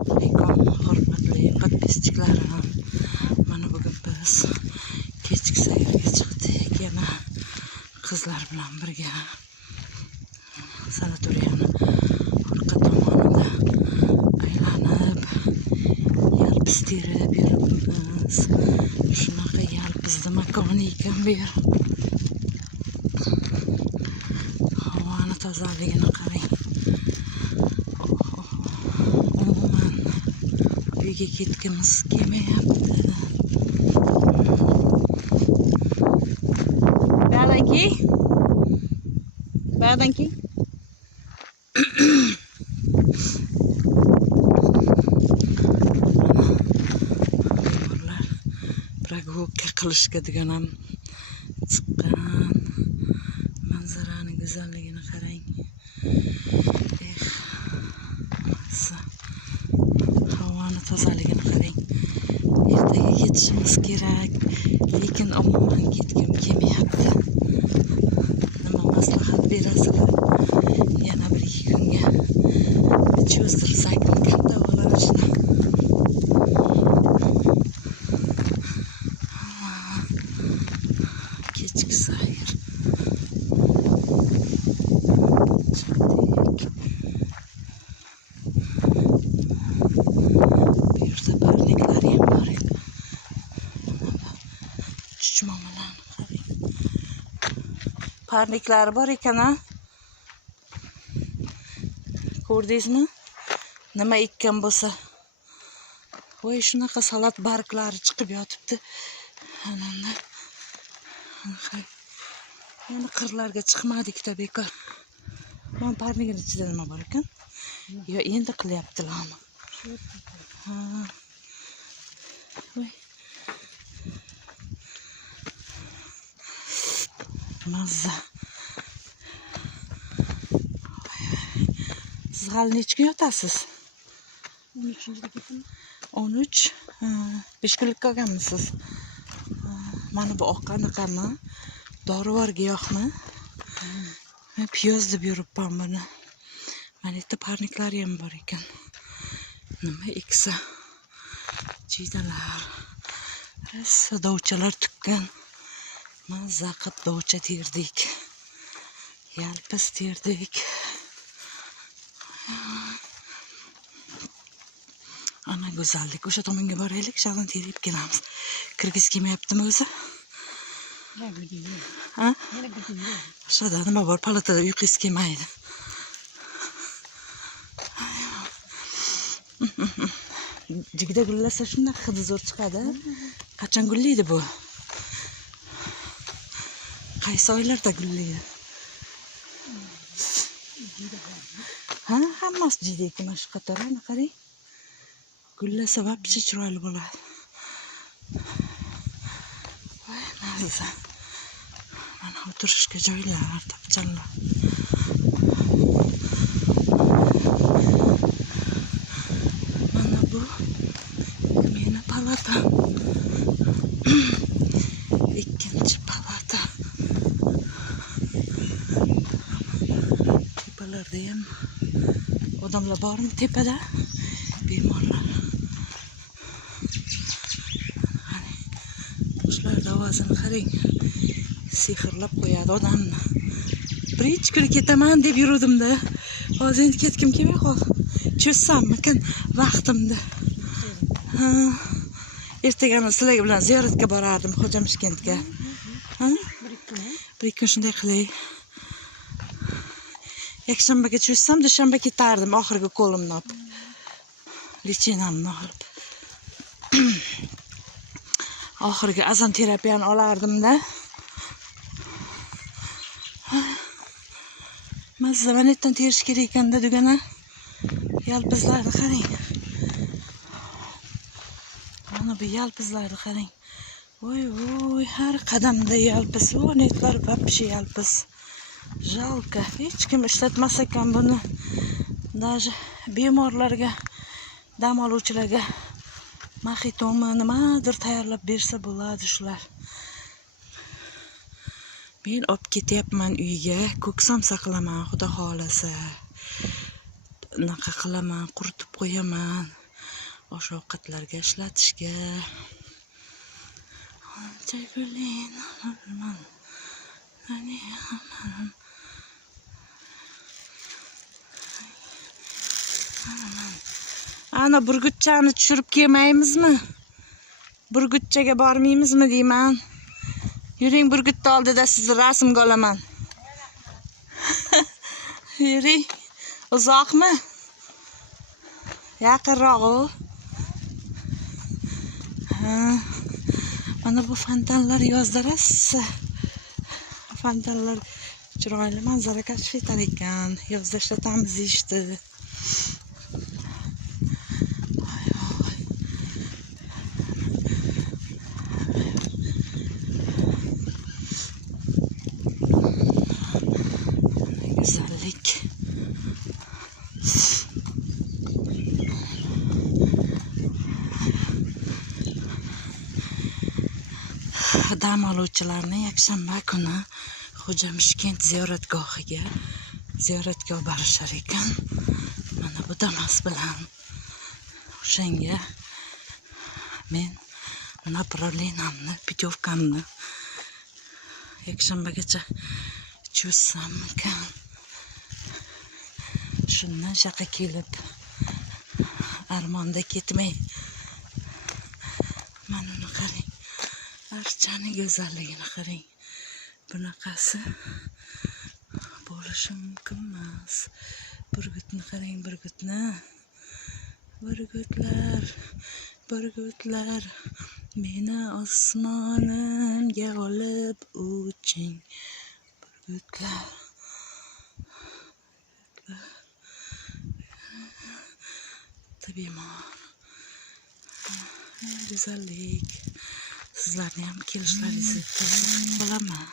Alaykum, hurmatli podpischiklarim. Mana bugun biz kechki sayrga chiqdik. Yana qizlar bilan birga sanatoriyani orqa tomonida aylanib, yalpiz terib yuribmiz. Shunaqa yalpizli makon ekan bu yer. Havoni tozaligini qarang. Umuman uyga ketgimiz kelmayapti. Ba'dan ki прогулка qilishga degan ham chiqqan. Manzaraning go'zalligini qarang. Havoni tozaligini qarang. Ertaga ketishimiz kerak, lekin umuman ketgim kelmayapti. Nima maslahat berasizlar? Yana 1-2 kunga cho'zdirsakmi katta bo'lishni. Kechki sayr. Bu yerda parniklar ham bor edi. Chuchmomalarni qarang. Parniklari bor ekan, ha? Ko'rdingizmi? Nima ekkan bo'lsa. Voy, shunaqa salat barglari chiqib yotibdi. Ananda. Yana qirlarga chiqmadik-da bekor. Men parnikning ichida nima bor ekan? Yo, endi qilyaptilarmi? Ha. Voy. Mazza. Siz hali nechga yotasiz? 13. 5 kunlik olganmisiz? Mana bu oq qanaqami? Dorivor giyohmi? Men piyoz deb yuribman buni. Mana yerda parniklari ham bor ekan. Nima eksa? Jiydalar. Rosa dovchalar tukkan. Mazza qilib dovcha terdik. Yalpiz terdik. Ana go'zallik. O'sha tomonga boraylik, shag'in terib kelamiz. Kirgiz kelmayaptimi o'zi? Ha? O'shada nima bor? Palatada uyqingiz kelmaydi. Jigida gullasa shunday hidi zo'r chiqadi. Qachon gullaydi bu? Qaysi oylarda gullaydi? Ha, hammasi jiyda ekan shu qatorlarni qarang. Gullasa vapcha chiroyli bo'ladi. Voy, mazza. Mana o'tirishga joylar, topchanlar. Mana bu meni palatam. Ikkinchi palata. Tepalarda ham odamlar bormi tepada? Bemorlar. Qushlar ovozini qarang. Sehrlab qo'yadi odamni. Birinchi kuni ketaman deb yurdim-da. Hozir endi ketgim kelmay qoldi. Cho'zsammikan vaqtimda. Ha. Ertaga sizlar bilan ziyoratga borardim Xo'jamishkentga. Ha? Bir kun shunday qilay. Yakshanbaga cho'zsam, dushanba ketardim oxirgi qo'limni olib. Lichenamni olib. Oxirgi azon terapiyani olardim-da. Mazza vanetdan terish kerak ekanda degana. Yalpizlarni qarang. Mana bu yalpizlarni qarang. Voy voy, har qadamda yalpiz. O, netlar vapshi yalpiz. Jalka. Hech kim ishlatmas ekan buni. Даже bemorlarga, dam oluvchilarga maxitomi nimadir tayyorlab bersa bo'ladi shular. Men olib ketyapman uyga, ko'ksomsa qilaman, xudo xolasa. Unaqa qilaman, quritib qo'yaman. osh ovqatlarga ishlatishga. Ana burgutchani tushirib kelmaymizmi? Burgutchaga bormaymizmi deyman. Yuring, burgutni oldida sizni rasmga olaman. Yuring. Uzoqmi? Yaqinroq u. Mana bu fontanlar yozda rosa. Fontanlar chiroyli manzara kashf etar ekan. Yozda ishlatamiz deyishdi. Güzellik. Dam oluvchilarni yakshanba kuni Xo'jamishkent ziyoratgohiga ziyoratga borishar ekan. Mana bu Damas bilan o'shanga men mana problemamni, putyovkamni yakshanbagacha cho'zsam ekan. Shundan shaqa kelib armonda ketmay. Mana buni qarang. Archani go'zalligini qarang. Bunaqasi bo'lishi mumkin emas. Burgutni qarang, burgutni. Burgutlar, meni osmonimga olib uching. Burgutlar. Tabiiyman. Güzellik. Sizlarni ham kelishlaringizni bo'laman.